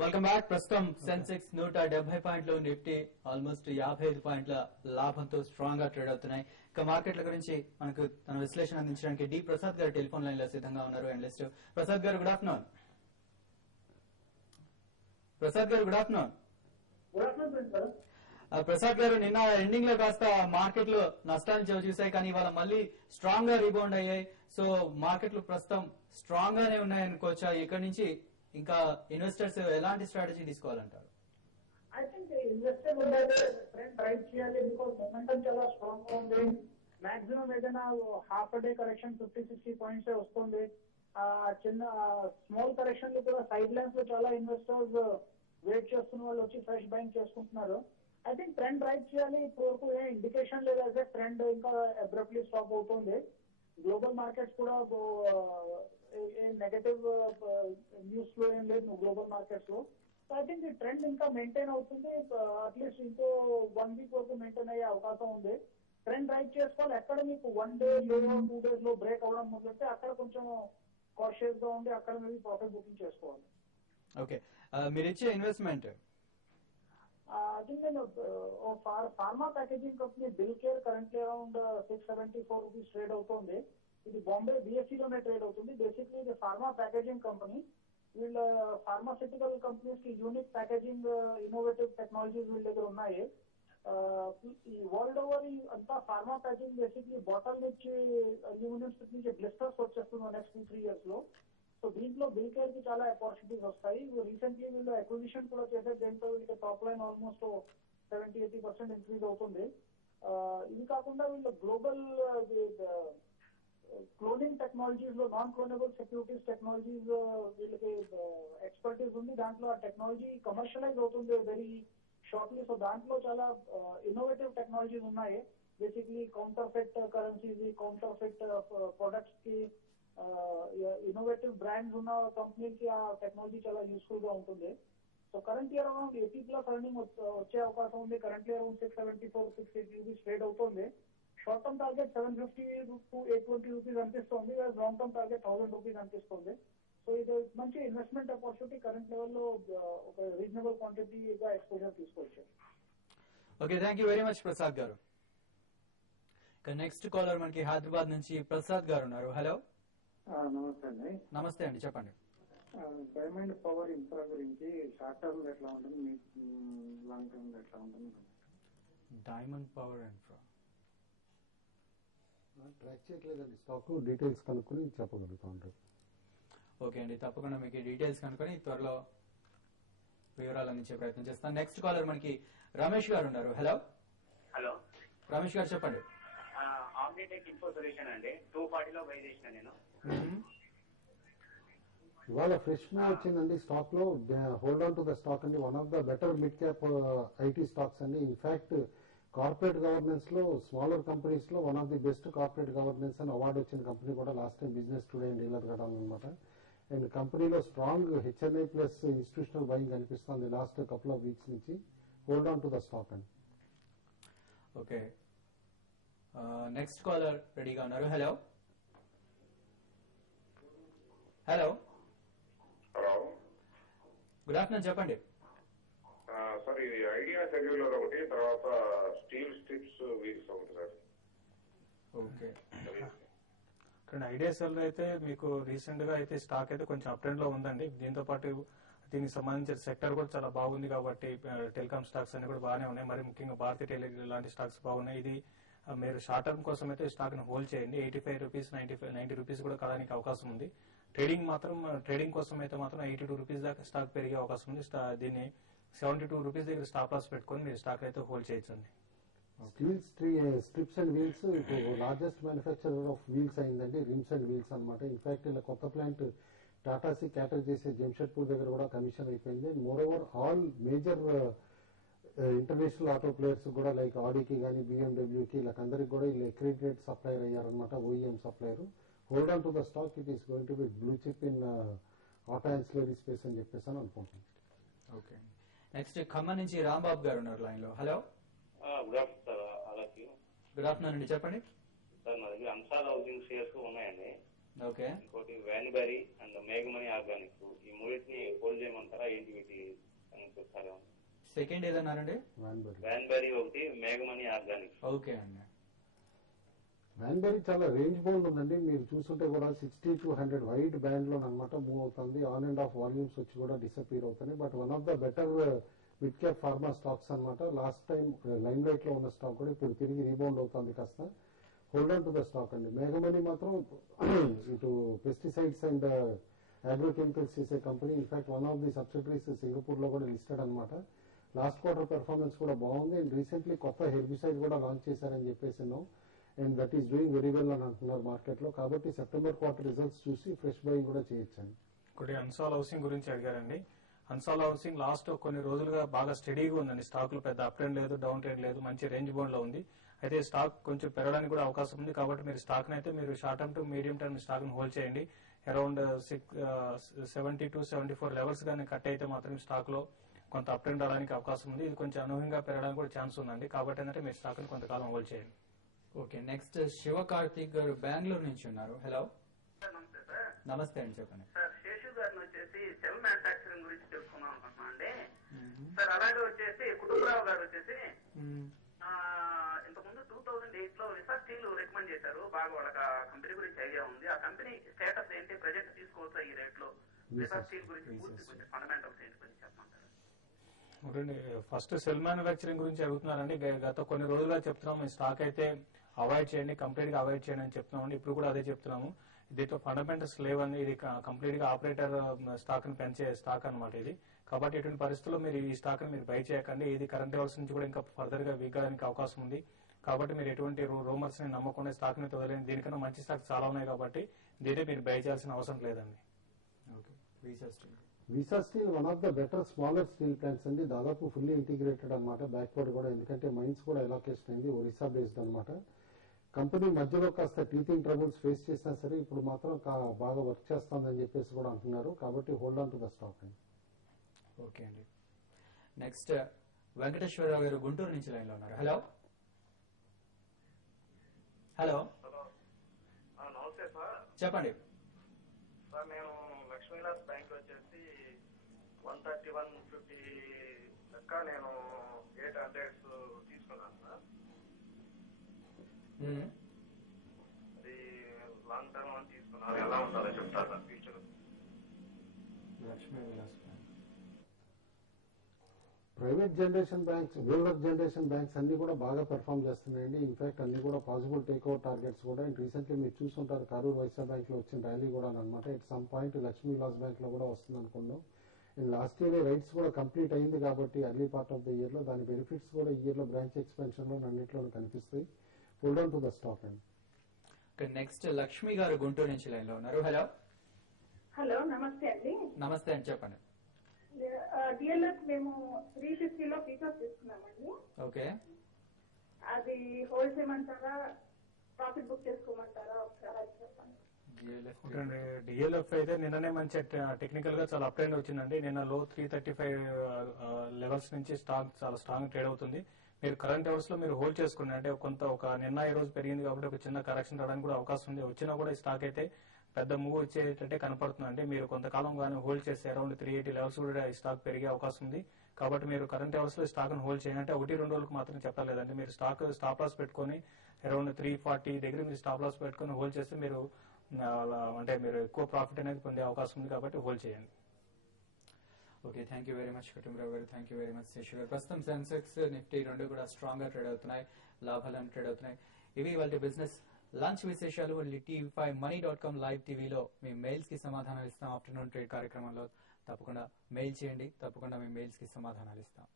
Welcome back. ప్రస్తుతం సెన్సెక్స్ 170 పాయింట్లు, Nifty almost 55 పాయింట్ల లాభంతో స్ట్రాంగ్ గా ట్రేడ్ అవుతున్నాయి. ఇక మార్కెట్ల గురించి మనకు తన విశ్లేషణ అందించడానికి డి ప్రసాద్ గారు టెలిఫోన్ లైన్ లో సిద్ధంగా ఉన్నారు. అనలిస్ట్ ప్రసాద్ గారు, గుడ్ ఆఫ్టర్నూన్. ప్రసాద్ గారు, గుడ్ ఆఫ్టర్నూన్. ప్రసాద్ గారు, నిన్న ఎండింగ్ లో కాస్త మార్కెట్లు నష్టాన్ని చూసాయి, కానీ ఇవాళ మళ్ళీ స్ట్రాంగ్ గా రీబౌండ్ అయ్యాయి. సో మార్కెట్లు ప్రస్తుతం స్ట్రాంగ్ గానే ఉన్నాయనుకోవచ్చా? ఇక్కడ నుంచి ఇంకా ఇన్వెస్టర్స్ ఎలాంటి స్ట్రాటజీ తీసుకోవాలంటారు? ఐ థింక్ ఇన్వెస్టర్ ఉండాలి, ట్రెండ్ రైట్ చేయాలి. బికాస్ మొమెంటం చాలా స్ట్రాంగ్ గా ఉంది. మాక్సిమం ఏదైనా హాఫ్ డే కరెక్షన్ 50-60 పాయింట్స్ వస్తుంది. చిన్న స్మాల్ కరెక్షన్ లో కూడా సైడ్ లైన్స్ లో చాలా ఇన్వెస్టర్స్ వెయిట్ చేస్తున్న వాళ్ళు వచ్చి ఫ్రెష్ బయింగ్ చేసుకుంటున్నారు. ఐ థింక్ ట్రెండ్ రైట్ చేయాలి. ఇప్పుడు వరకు ఏ ఇండికేషన్ లేదా ట్రెండ్ ఇంకా అబ్రప్ట్లీ స్టాప్ అవుతుంది. గ్లోబల్ మార్కెట్స్ కూడా నెగటివ్ న్యూస్ లో ఏం లేదు గ్లోబల్ మార్కెట్స్ లో. సో ఐ థింక్ ఈ ట్రెండ్ ఇంకా మెయింటైన్ అవుతుంది. అట్లీస్ట్ ఇంకో 1 వీక్ వరకు మెయింటైన్ అయ్యే అవకాశం ఉంది. ట్రెండ్ రైట్ చేసుకోవాలి. ఎక్కడ మీకు 1 డే లేదా 2 days లో బ్రేక్ అవ్వడం మొదలైతే అక్కడ కొంచెం కాషియస్ గా ఉంది, అక్కడ మీరు ప్రాఫిట్ బుకింగ్ చేసుకోవాలి. ఓకే, మీరు ఇచ్చే investment? I think pharma packaging company Billcare currently around 674 rupees trade అవుతుంది. ఇది బాంబే BSE లోనే ట్రేడ్ అవుతుంది. బేసిక్లీ ఇది ఫార్మా ప్యాకేజింగ్ కంపెనీ. వీళ్ళ ఫార్మాసిటికల్ కంపెనీస్ కి యూనిక్ ప్యాకేజింగ్ ఇన్నోవేటివ్ టెక్నాలజీస్ వీళ్ళ దగ్గర ఉన్నాయి. ఈ వరల్డ్ ఓవర్ అంతా ఫార్మా ప్యాకేజింగ్ బేసిక్లీ బాటిల్ నుంచి అల్యూమినియం స్టిక్ నుంచి బ్లిస్టర్స్ వచ్చేస్తుంది నెక్స్ట్ 2-3 years లో. సో దీంట్లో బిల్కేర్ కి చాలా ఆపర్చునిటీస్ వస్తాయి. రీసెంట్లీ వీళ్ళు అక్విజిషన్ కూడా చేశారు. దీంట్లో వీళ్ళకి టాప్ లైన్ ఆల్మోస్ట్ 70-80% ఇంక్రీజ్ అవుతుంది. ఇది కాకుండా వీళ్ళు గ్లోబల్ క్లోనింగ్ టెక్నాలజీస్ లో నాన్ క్లోనబుల్ సెక్యూరిటీస్ టెక్నాలజీస్ వీళ్ళకి ఎక్స్పర్టీస్ ఉంది. దాంట్లో ఆ టెక్నాలజీ కమర్షియలైజ్ అవుతుంది వెరీ షార్ట్లీ. సో దాంట్లో చాలా ఇన్నోవేటివ్ టెక్నాలజీస్ ఉన్నాయి. Basically counter fit currencies, counter fit products కి ఇన్నోవేటివ్ బ్రాండ్స్ ఉన్న కంపెనీకి ఆ టెక్నాలజీ చాలా యూస్ఫుల్ గా ఉంటుంది. So current year around 80+ earning వచ్చే అవకాశం ఉంది. Current year around 674-680 rupees trade అవుతుంది. షార్ట్ టర్మ్ టార్గెట్ 750-820 రూపీస్ అనిపిస్తుంది. లాంగ్ టర్మ్ టార్గెట్ 1000 రూపీస్ అనిపిస్తుంది. సో ఇది మంచి ఇన్వెస్ట్మెంట్ ఆపర్చునిటీ. కరెంట్ లెవెల్లో ఒక రీజనబుల్ క్వాంటిటీగా ఎక్స్పోజర్ తీసుకోవచ్చు. Okay, thank you very much Prasad గారు. ఇక నెక్స్ట్ కాలర్ మనకి హైదరాబాద్ నుంచి ప్రసాద్ గారు ఉన్నారు. హలో. నమస్తే అండి. నమస్తే అండి, చెప్పండి. డైమండ్ పవర్ ఇన్ఫ్రా గురించి షార్ట్ టర్మ్ ఎట్లా ఉంటుంది, లాంగ్ టర్మ్ ఎట్లా ఉంటుంది? డైమండ్ పవర్ ఇన్ఫ్రా ట్రాక్ చేయట్లేదండి, స్టాక్ డీటెయిల్స్ కనుక్కొని చెప్పగలుగుతా ఉంటారు. ఓకే అండి, తప్పకుండా మీకు డీటెయిల్స్ కనుక్కొని త్వరలో వివరాలు అందించే ప్రయత్నం చేస్తాను. నెక్స్ట్ కాలర్ మనకి రమేష్ గారు ఉన్నారు. హలో. హలో రమేష్ గారు, చెప్పండి. ఆమ్నిటెక్ ఇన్ఫో సొల్యూషన్ అండి, 240 బై చేసిన నేను. ఇవాళ ఫ్రెష్ మూవ్ వచ్చిందండి స్టాక్ లో. Hold on to the stock అండి. One of the better mid cap IT stocks అండి. ఇన్ఫాక్ట్ కార్పొరేట్ గవర్నెన్స్ లో స్మాలర్ కంపెనీస్ లో one of the best corporate governance అని అవార్డు వచ్చిన కంపెనీ కూడా last time business today and dealer కడాలన్నమాట. And కంపెనీలో strong HNI plus institutional buying కనిపిస్తుంది last couple of weeks నుంచి. Hold on to the stock అండి. Okay, next caller రెడీగా ఉన్నారు. Hello. Hello. Hello, good afternoon, చెప్పండి. సార్ ఇది ఐడియా సెల్యులర్ ఒకటి, తర్వాత స్టీల్ స్ట్రిప్స్ వీల్స్ ఒకటి సార్. ఓకే, ఇక్కడ ఐడియా సెల్ అయితే మీకు రీసెంట్ గా అయితే స్టాక్ అయితే కొంచెం అప్ ట్రెండ్ లో ఉందండి. దీంతో పాటు దీనికి సంబంధించిన సెక్టర్ కూడా చాలా బాగుంది కాబట్టి టెలికామ్ స్టాక్స్ అన్ని కూడా బాగానే ఉన్నాయి. మరి ముఖ్యంగా భారతీయ టెలి లాంటి స్టాక్స్ బాగున్నాయి. ఇది మీరు షార్ట్ టర్మ్ కోసం అయితే స్టాక్ ని హోల్డ్ చేయండి. 85 రూపీస్ 90 రూపీస్ కూడా కావడానికి అవకాశం ఉంది. ట్రేడింగ్ కోసం అయితే మాత్రం 82 రూపీస్ దాకా స్టాక్ పెరిగే అవకాశం ఉంది. దీన్ని 72 రూపీస్ దగ్గర స్టాప్ లాస్ పెట్టుకుని మీరు స్టాక్ అయితే హోల్డ్ చేయొచ్చండి. స్టీల్ స్ట్రిప్స్ అండ్ వీల్స్ ఇప్పుడు లార్జెస్ట్ మ్యానుఫ్యాక్చరర్ ఆఫ్ వీల్స్ అయిందండి, రిమ్స్ అండ్ వీల్స్ అనమాట. ఇన్ఫాక్ట్ ఇలా కొత్త ప్లాంట్ టాటాసీ క్యాటర్ చేసే జంషెడ్పూర్ దగ్గర కూడా కమిషన్ అయిపోయింది. More over all major international auto players కూడా లైక్ ఆడీకి కానీ బిఎండబ్ల్యూకి వీళ్ళకందరికి కూడా వీళ్ళు అక్రిడిటెడ్ సప్లయర్ అయ్యారనమాట, OEM supplier. Hold on to the stock, it is going to be blue chip in auto ancillary space అని చెప్పేసి అని అనుకుంటున్నాను. ఓకే, నెక్స్ట్ ఖమ్మం నుంచి రాంబాబు గారు ఉన్నారు లైన్ లో. హలో. Good afternoon sir. అలాగే గుడ్ ఆఫ్టర్నూన్ అండి, చెప్పండి. సార్ నా దగ్గర అంశాల హౌసింగ్ షేర్స్ ఉన్నాయండి. ఓకే. ఇంకోటి వ్యాన్బెరీ అండ్ మేఘమణి ఆర్గానిక్స్. ఈ మూడింటిని హోల్డ్ చేయమంటారా ఏంటి వీటి సార్? సెకండ్ ఏదన్నారండి? వ్యాన్బెరీ ఒకటి, మేఘమణి ఆర్గానిక్స్. ఓకే అండి. వ్యాన్బెరీ చాలా రేంజ్ బౌండ్ ఉందండి. మీరు చూస్తుంటే కూడా 60 to 100 వైడ్ బ్యాండ్ లో అనమాట మూవ్ అవుతుంది. ఆన్ అండ్ ఆఫ్ వాల్యూమ్స్ వచ్చి కూడా డిసపియర్ అవుతున్నాయి. But one of the better mid cap pharma stocks అనమాట. లాస్ట్ టైం లైమ్ లైట్ లో ఉన్న స్టాక్ కూడా ఇప్పుడు తిరిగి రీబౌండ్ అవుతుంది కాస్త. Hold on to the stock అండి. మేఘమణి మాత్రం ఇటు పెస్టిసైడ్స్ అండ్ అగ్రోకెమికల్స్ చేసే company. In fact one of the subsidiaries Singapore లో కూడా లిస్టెడ్ అనమాట. లాస్ట్ క్వార్టర్ పెర్ఫార్మెన్స్ కూడా బాగుంది. అండ్ రీసెంట్లీ కొత్త హెర్బిసైడ్ కూడా లాంచ్ చేశారని చెప్పేసినాం. And that is doing very well అని అంటున్నారు మార్కెట్ లో. కాబట్టి సెప్టెంబర్ క్వార్టర్ రిజల్ట్స్ చూసి ఫ్రెష్ బయింగ్ కూడా చేయొచ్చండి. ఒకటి అన్సాల్ హౌసింగ్ గురించి అడిగారండి. అన్సాల్ హౌసింగ్ లాస్ట్ కొన్ని రోజులుగా బాగా స్టడీగా ఉందండి. స్టాక్ లో పెద్ద అప్ ట్రెండ్ లేదు, డౌన్ ట్రెండ్ లేదు, మంచి రేంజ్ బౌండ్ లో ఉంది. అయితే స్టాక్ కొంచెం పెరగడానికి కూడా అవకాశం ఉంది. కాబట్టి మీరు స్టాక్ అయితే మీరు short term two medium term stock ని హోల్డ్ చేయండి. అరౌండ్ 70 to 74 లెవెల్స్ గానీ కట్ అయితే మాత్రం స్టాక్ లో కొంత అప్ ట్రెండ్ రావడానికి అవకాశం ఉంది. ఇది కొంచెం అనూహ్యంగా పెరగడానికి కూడా ఛాన్స్ ఉందండి. కాబట్టి ఏంటంటే మీరు స్టాక్ ని కొంతకాలం హోల్డ్ చేయండి. ఓకే. నెక్స్ట్ శివ కార్తిక్ గారు బెంగళూరు నుంచి ఉన్నారు. హలో. నమస్తే సార్. నమస్తే అండి, చెప్పండి. సార్ శేషు గారిని వచ్చేసి సెల్ మ్యానుఫాక్చరింగ్ గురించి తెలుసుకుందాం అనుకుంటున్నా అండి. సార్ అలాగే వచ్చేసి కుటుంబరావు గారు వచ్చేసి ఇంతకుముందు 2008 లో విసా స్టీల్ రికమెండ్ చేశారు. బాగా వాళ్ళకి ఆ కంపెనీ గురించి ఐడియా ఉంది. ఆ కంపెనీ స్టేటస్ ఏంటి, ప్రజెంట్ తీసుకోవచ్చా ఈ రేట్ లో? విసా స్టీల్ గురించి పూర్తి కొంచెం ఫండమెంటల్స్ ఏంటి కొంచెం చెప్పమంటారు? ఫస్ట్ సెల్ మ్యానుఫాక్చరింగ్ గురించి అడుగుతున్నారండి. గత కొన్ని రోజులుగా చెప్తున్నాము ఈ స్టాక్ అయితే అవాయిడ్ చేయండి, కంప్లీట్ గా అవాయిడ్ చేయండి అని చెప్తున్నామండి. ఇప్పుడు కూడా అదే చెప్తున్నాము. దీంట్లో ఫండమెంటల్స్ లేవని, ఇది కంప్లీట్ గా ఆపరేటర్ స్టాక్ ని పెంచే స్టాక్ అనమాట ఇది. కాబట్టి ఇటువంటి పరిస్థితుల్లో మీరు ఈ స్టాక్ ని మీరు బై చేయకండి. ఇది కరెంట్ లెవెల్స్ నుంచి కూడా ఇంకా ఫర్దర్ గా వీక్ అవడానికి అవకాశం ఉంది. కాబట్టి మీరు ఎటువంటి రూమర్స్ ని నమ్మకుండా స్టాక్ ని వదిలేండి. దీనికన్నా మంచి స్టాక్ చాలా ఉన్నాయి కాబట్టి దీన్ని మీరు బై చేయాల్సిన అవసరం లేదండి. Visa steel one of the better smaller steel plants అండి. దాదాపు ఫుల్లీ ఇంటిగ్రేటెడ్ అనమాట. బ్యాక్వర్డ్ కూడా, ఎందుకంటే మైన్స్ కూడా ఎలాకేషన్ అయింది. ఒరిస్సా బేస్డ్ అనమాట. కంపెనీ మధ్యలో కాస్త టీచింగ్ ట్రబుల్స్ ఫేస్ చేసినా సరే ఇప్పుడు మాత్రం బాగా వర్క్ చేస్తుందని చెప్పేసి కూడా అంటున్నారు. కాబట్టి hold on to the stock అండి. ఓకే అండి. నెక్స్ట్ వెంకటేశ్వరరావు గారు గుంటూరు నుంచి లైన్ లో ఉన్నారు. హలో. హలో. నమస్తే సార్. చెప్పండి. సార్ నేను లక్ష్మీవిలాస్ బ్యాంక్ వచ్చేసి 130-150 లెక్క నేను 800 తీసుకున్నాను సార్. అది లాంగ్ టర్మ్ అని తీసుకున్నాను. ఎలా ఉంటుందో చెప్తారు sir future? Lakshmi Vilas private generation banks, rural generation banks అన్ని కూడా బాగా పెర్ఫామ్ చేస్తున్నాయండి. ఇన్ఫాక్ట్ అన్ని కూడా పాసిబుల్ టేక్అవుట్ టార్గెట్స్ కూడా. అండ్ రీసెంట్లీ మీరు చూస్తుంటారు కరూర్ వైశ్య బ్యాంక్ లో వచ్చిన ర్యాలీ కూడా అనమాట. At some point Lakshmi Vilas bank లో కూడా వస్తుంది అనుకున్నాం. అండ్ లాస్ట్ ఇయర్ రైట్స్ కూడా కంప్లీట్ అయింది కాబట్టి early part of the year లో దాని బెనిఫిట్స్ కూడా ఈ ఇయర్ లో బ్రాంచ్ ఎక్స్పెన్షన్ లో అన్నింటిలో కనిపిస్తాయి. Hold on to the stock అండి. నెక్స్ట్ లక్ష్మి గారు గుంటూరు నుంచి లైన్ లో ఉన్నారు. హలో. హలో, నమస్తే అండి. నమస్తే అండి, చెప్పండి. డిఎల్ఎఫ్ మేము 350 లో ఫీచర్స్ తీసుకున్నామండి. ఓకే. అది హోల్డ్ చేయమంటారా, ప్రాఫిట్ బుక్ చేసుకోమంటారా? ఒకసారి అది చెప్పండి. డిఎల్ఎఫ్ అయితే నిన్ననే మంచి టెక్నికల్ గా చాలా అప్ ట్రెండ్ వచ్చిందండి. నిన్న లో 335 లెవెల్స్ నుంచి స్టాక్ చాలా స్ట్రాంగ్ ట్రేడ్ అవుతుంది. మీరు కరెంట్ అవర్స్ లో మీరు హోల్డ్ చేసుకోండి. అంటే నిన్న ఈ రోజు పెరిగింది కాబట్టి ఒక చిన్న కరెక్షన్ రావడానికి కూడా అవకాశం ఉంది. వచ్చినా కూడా ఈ స్టాక్ అయితే పెద్ద మూవ్ వచ్చేటట్టే కనపడుతుంది. అంటే మీరు కొంతకాలం కానీ హోల్డ్ చేస్తే అరౌండ్ 380 లెవెల్స్ కూడా ఈ స్టాక్ పెరిగే అవకాశం ఉంది. కాబట్టి మీరు కరెంట్ అవర్స్ లో స్టాక్ ని హోల్డ్ చేయండి. అంటే 1-2 రోజులకు మాత్రం చెప్పలేదంటే మీరు స్టాప్ లాస్ పెట్టుకుని అరౌండ్ 340 దగ్గర మీరు స్టాప్ లాస్ పెట్టుకుని హోల్డ్ చేస్తే మీరు మీరు ఎక్కువ ప్రాఫిట్ అనేది పొందే అవకాశం ఉంది. కాబట్టి హోల్డ్ చేయండి. Okay, thank you very much Kutumbarao గారు. Thank you very much Seshu గారు. ప్రస్తుతం సెన్సెక్స్, నిఫ్టీ రెండు కూడా స్ట్రాంగ్ గా ట్రేడ్ అవుతున్నాయి, లాభాలను ట్రేడ్ అవుతున్నాయి. ఇవి వాళ్ళ బిజినెస్ లంచ్ విశేషాలు. TV5money.com లైవ్ టీవీలో మీ మెయిల్స్ కి సమాధానాలు ఇస్తాం. ఆఫ్టర్నూన్ ట్రేడ్ కార్యక్రమంలో తప్పకుండా మెయిల్ చేయండి. తప్పకుండా మీ మెయిల్స్ కి సమాధానాలు ఇస్తాం.